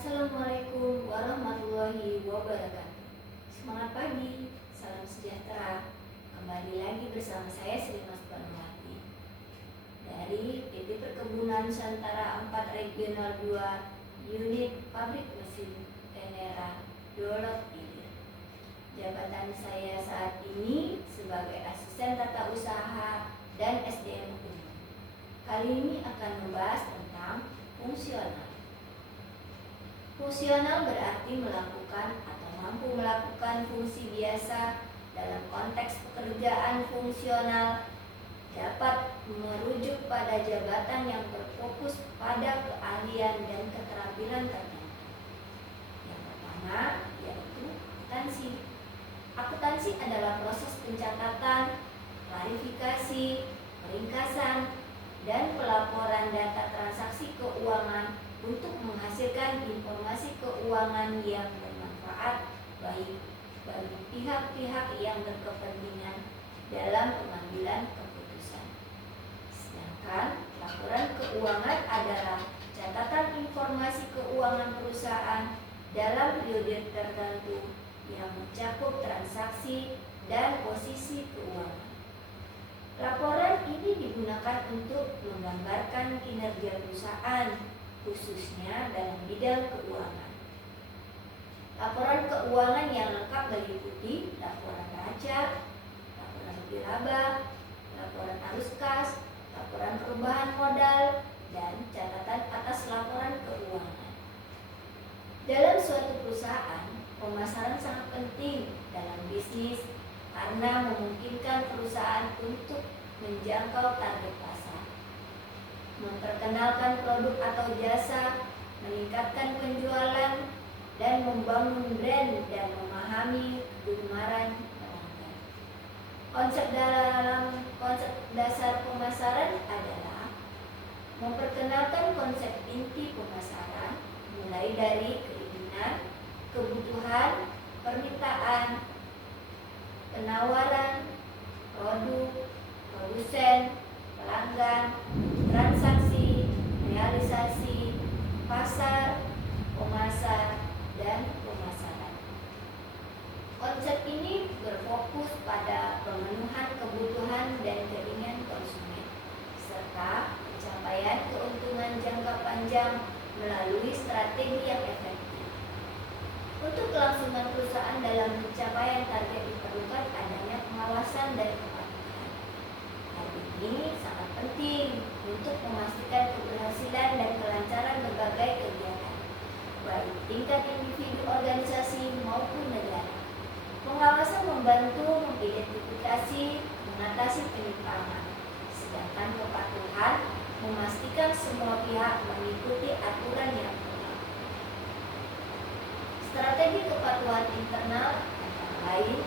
Assalamualaikum warahmatullahi wabarakatuh. Semangat pagi, salam sejahtera. Kembali lagi bersama saya Sri Mas Banwati dari PT Perkebunan Nusantara 4 Regional 2 Unit Pabrik Mesin Tenera Dolok Ilir. Jabatan saya saat ini sebagai Asisten Tata Usaha dan SDM Umum. Kali ini akan membahas tentang fungsional. Fungsional berarti melakukan atau mampu melakukan fungsi biasa dalam konteks pekerjaan fungsional, dapat merujuk pada jabatan yang berfokus pada keahlian dan keterampilan tertentu. Yang pertama yaitu akuntansi. Akuntansi adalah proses pencatatan, klarifikasi, peringkasan, dan pelaporan data transaksi keuangan untuk menghasilkan informasi keuangan yang bermanfaat bagi pihak-pihak yang berkepentingan dalam pengambilan keputusan. Sedangkan laporan keuangan adalah catatan informasi keuangan perusahaan dalam periode tertentu yang mencakup transaksi dan posisi keuangan. Laporan ini digunakan untuk menggambarkan kinerja perusahaan, khususnya dalam bidang keuangan. Laporan keuangan yang lengkap meliputi laporan neraca, laporan laba, laporan arus kas, laporan perubahan modal, dan catatan atas laporan keuangan. Dalam suatu perusahaan, pemasaran sangat penting dalam bisnis karena memungkinkan perusahaan untuk menjangkau target pasar, memperkenalkan produk atau jasa, meningkatkan penjualan, dan membangun brand dan memahami kegemaran pelanggan. Konsep dasar pemasaran adalah memperkenalkan konsep inti pemasaran, mulai dari keinginan, kebutuhan, permintaan, penawaran, produk, produsen, pelanggan, transaksi, realisasi, pasar, pemasar, dan pemasaran. Konsep ini berfokus pada pemenuhan kebutuhan dan keinginan konsumen, serta pencapaian keuntungan jangka panjang melalui strategi yang efektif. Untuk kelangsungan perusahaan dalam pencapaian target diperlukan adanya pengawasan dan kepatuhan. Hal ini sangat penting untuk memastikan keberhasilan dan kelancaran berbagai kegiatan, baik tingkat individu, organisasi, maupun negara. Pengawasan membantu mengidentifikasi, mengatasi penyimpangan, sedangkan kepatuhan memastikan semua pihak mengikuti aturan yang berlaku. Strategi kepatuhan internal antara lain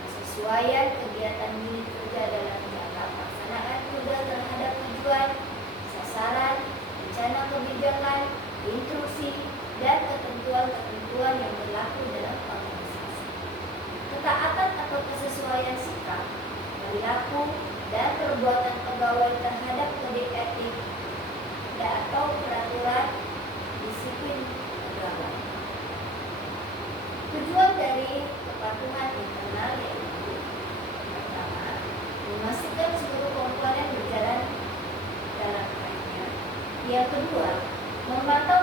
kesesuaian kegiatan unit kerja dalam jangka pelaksanaan tugas terhadap tujuan, sasaran, rencana kebijakan, instruksi, dan ketentuan-ketentuan yang berlaku dalam organisasi. Ketaatan atau kesesuaian sikap, perilaku, dan perbuatan pegawai terhadap kode etik atau peraturan disiplin pegawai. Tujuan dari kepatuhan internal yaitu pertama, memastikan seluruh komponen berjalan dalam baiknya. Yang kedua, memantau